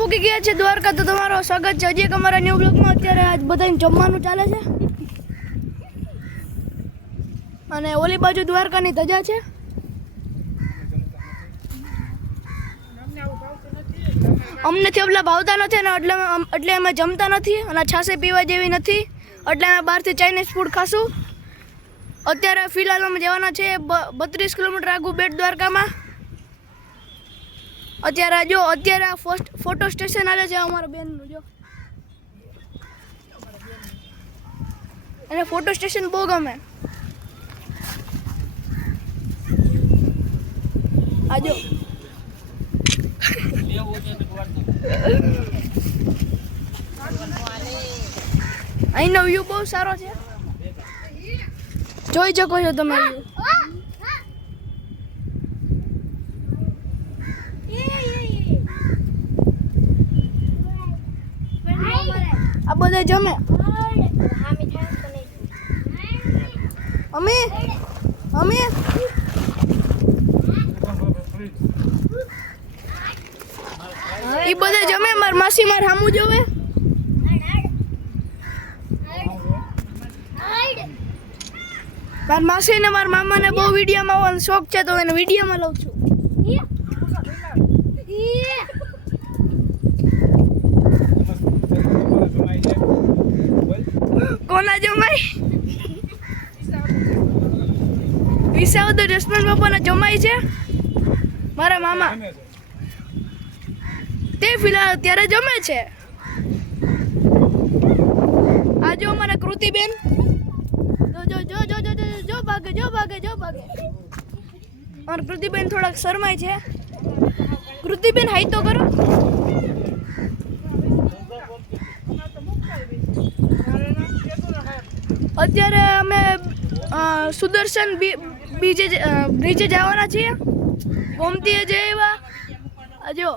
પૂકી ગયા છે દ્વારકા, તો તમારો સ્વાગત છે હજી એક અમારા ન્યૂ બ્લોગમાં. અત્યારે આજ બધાને જમવાનું ચાલે છે અને ઓલી બાજુ દ્વારકાની ધજા છે. અમને થેપલા ભાવતા નથી ને એટલે અમે જમતા નથી અને છાશે પીવા જેવી નથી, એટલે અમે બહારથી ચાઇનીઝ ફૂડ ખાશું. અત્યારે ફિલહાલ અમે જવાના છે 32 કિલોમીટર આગું બેટ દ્વારકામાં. અત્યારે આ ફોટો સ્ટેશન આવે છે અમારા બેનનું. જો એને ફોટો સ્ટેશન બહુ ગમે. આજો અહીંનો વ્યૂ બહુ સારો છે, જોઈ શકો છો તમે. આ બધા જમે. અમે એ બધા જમે. માર માસી માર સામું જોવે. માર માસી ને માર મામા ને બહુ વિડીયોમાં આવવાનો શોખ છે, તો એને વિડીયોમાં લઉં છું. કોના જમાય? વિસાવદર જસમન બાપાના જમાય છે મારા મામા. તે ફિલહાલ અત્યારે જમે છે. આ જો અમારા કૃતિબેન, જો ભાગે. અમારા કૃતિબેન થોડાક શરમાય છે. કૃતિબેન હાઈ તો કરો. અત્યારે અમે સુદર્શન બ્રિજે જવાના છીએ. ગોમતીએ જઈ આવ્યા. જો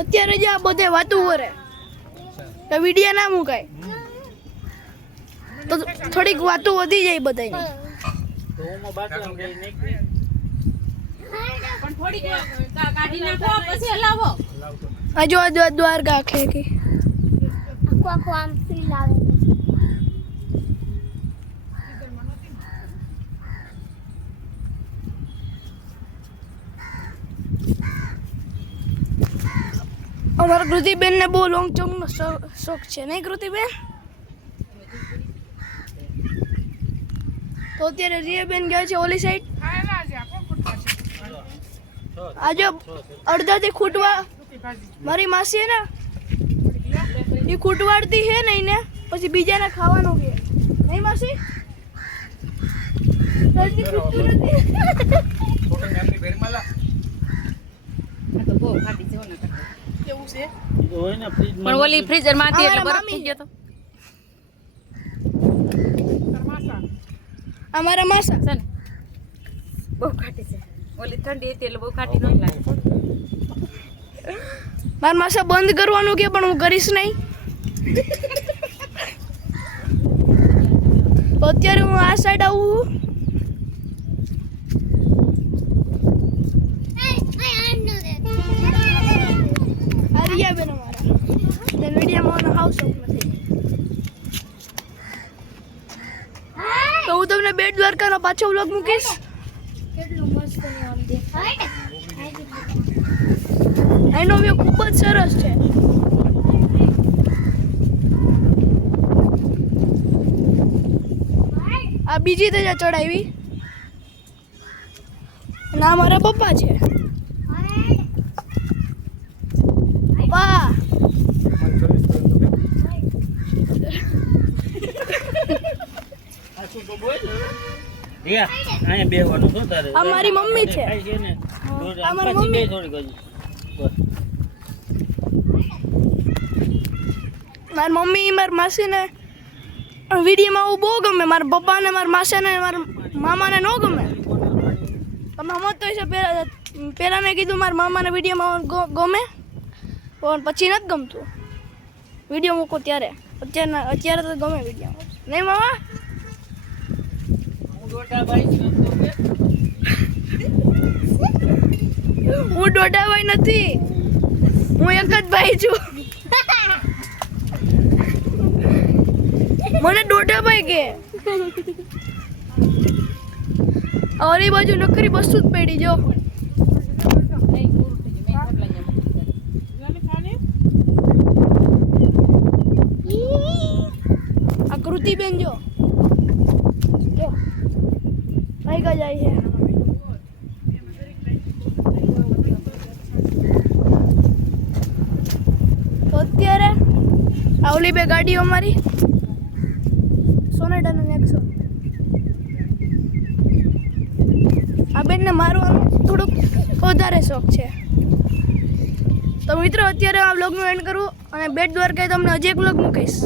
અત્યારે જ આ બધે વાતું કરે તો વિડીયો ના મુકાય, તો થોડીક વાતો વધી જાય બધાની. આ જો દ્વારકા આખે અમારા કૃતિબેન ને બહુ લોંગ ચોંગ નો શોખ છે, નહીં કૃતિબેન? તો અત્યારે રિયાબેન ગયા છે ઓલી સાઈડ. આજો અડધાથી ખૂટવા મારી માસી હે ને એ ખૂટવાડતી હે નહીં ને પછી બીજાને ખાવાનું કે નહીં માસી. પણ ઓલી ફ્રીઝર માંથી એટલે બરફ થઈ ગયો તો. અમારા માસા છે ને બહુ ખાટી છે. ઓલી ઠંડી હતી એટલે બહુ ખાટી ન લાગે. મારા માસા બંધ કરવાનું કે પણ હું કરીશ નહીં. તો અત્યારે હું આ સાઈડ આવું. આ રિયાબેન અમારા વિડીયોમાં હાઉસ ઓફ નથી. તો હું તમને બેટ દ્વારકાનો પાછો વ્લોગ મૂકીશ. એનો વ્યૂ ખૂબ જ સરસ છે. આ બીજી ધજા ચડાવી અને આ મારા પપ્પા છે. પપ્પા આ મારી મમ્મી છે. મારી મમ્મી મારી માસી ને વિડીયોમાં આવું બહુ ગમે. મારા પપ્પા ને મારા માસા ને મારા મામા ને ન ગમે. તમે સમજતો હશે પહેલાં મેં કીધું મારા મામાના વિડીયોમાં ગમે પણ પછી નથી ગમતું વિડીયો મૂકો ત્યારે અત્યારે તો ગમે વિડીયો નહીં મામા હું દોઢા ભાઈ નથી હું એક જ ભાઈ છું મને દોઢા ભાઈ કે ઓલી બાજુ નકરી બસું જ પડી જો આ કૃતિબેન જો ભાઈ જાય છે તો અત્યારે આ ઓલી બે ગાડીઓ અમારી સોનેટા અને નેક્સો આ બેનને મારવાનો થોડુંક વધારે શોખ છે તો મિત્રો અત્યારે આ વ્લોગનું એન્ડ કરું અને બેટ દ્વારકાએ તમને હજી એક વ્લોગ મૂકીશ